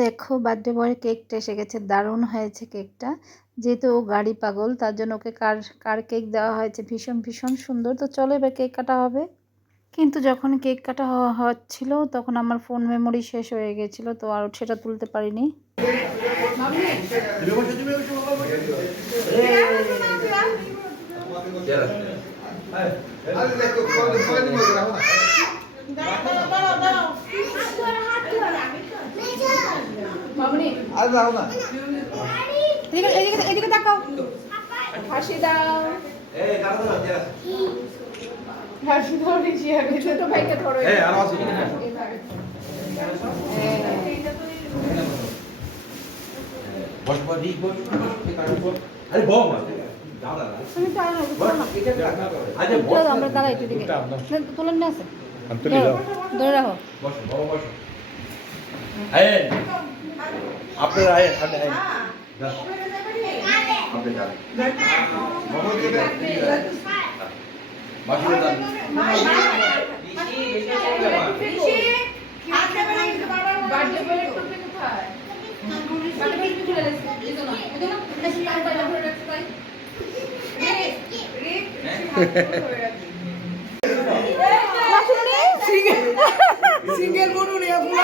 দেখো বার্থডে বয়ের কেকটা এসে গেছে। দারুণ হয়েছে কেকটা যেহেতু ও গাড়ি পাগল তার জন্য ওকে কার কার কেক দেওয়া হয়েছে? ভীষণ ভীষণ সুন্দর। তো চলো এবার কেক কাটা হবে। কিন্তু যখন কেক কাটা হওয়া হচ্ছিল তখন আমার ফোন মেমোরি শেষ হয়ে গেছিল তো আর সেটা তুলতে পারিনি। আর দাও না। এদিকে এদিকে এদিকে তাকাও। হাসি দাও। হাসি দাও রিচি আমি ছোট ভাইকে ধরো এই আর আসি বস বস বস আরে আমরা দাঁড়াই একটু দিকে তোলেন না আছে ধরে রাখো। বস বস। এই আপনারা আয় আপনি আয় আপনি যান মোহাম্মদ কে মাসি যান বার্থডে বয়ের টুপি কোথায় বার্থডে টুপি খুলে দিয়েছি এই জন্য এই জন্য বেশি টাইম পাই না ধরে রাখতে তাই সিঙ্গেল গরু নিয়ে পুরা বসে দিয়ে দাঁড়া করে সুন্দর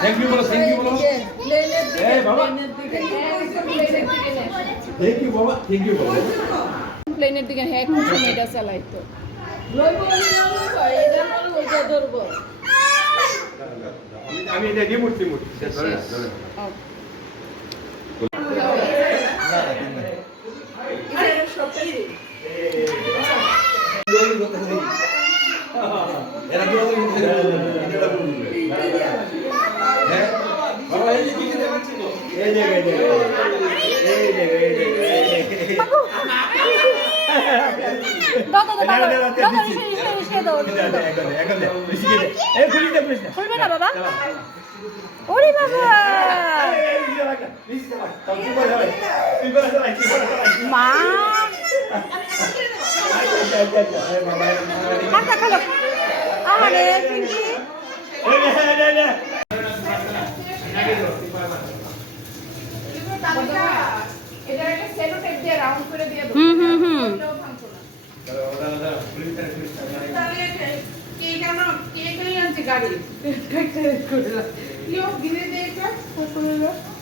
থ্যাংক ইউ বলো থ্যাংক ইউ বলো এই বাবা থ্যাংক ইউ বাবা থ্যাংক ইউ বলো প্লেনের দিকে হ্যাঁ এখন সময় এটা চালাই তো আমি এটা রিমোট রিমোট ধরে না ধরে এরা কি বলে এটা বলবে হ্যাঁ বাবা এই যে কি দেখাচ্ছিল এই যে এই যে এই যে এই যে দাও দাও দাও দাও দাও দাও ইসে ইসে ইসে দাও খুলবে না বাবা ওরে বাবা মা খালো আরে পিঙ্কি হুম হুম হুম।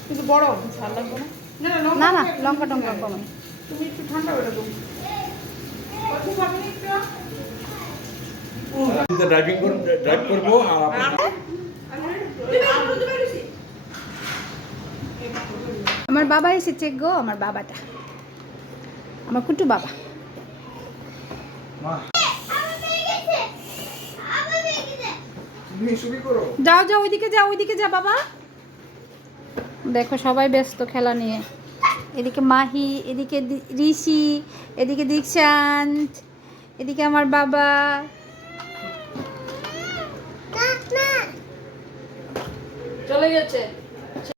কিন্তু বড় ঝাল লাগবে না না না লঙ্কা টঙ্কা কমে। তুমি একটু ঠান্ডা খাবে একটু ড্রাইভিং ড্রাইভ করব আর আমার বাবা এসেছে গো আমার বাবাটা। আমার কুটু বাবা। যাও যাও ওইদিকে যাও ওইদিকে যা বাবা। দেখো সবাই ব্যস্ত খেলা নিয়ে। এদিকে মাহি এদিকে দি- ঋষি এদিকে দীক্ষান্ত এদিকে আমার বাবা। চলে গেছে।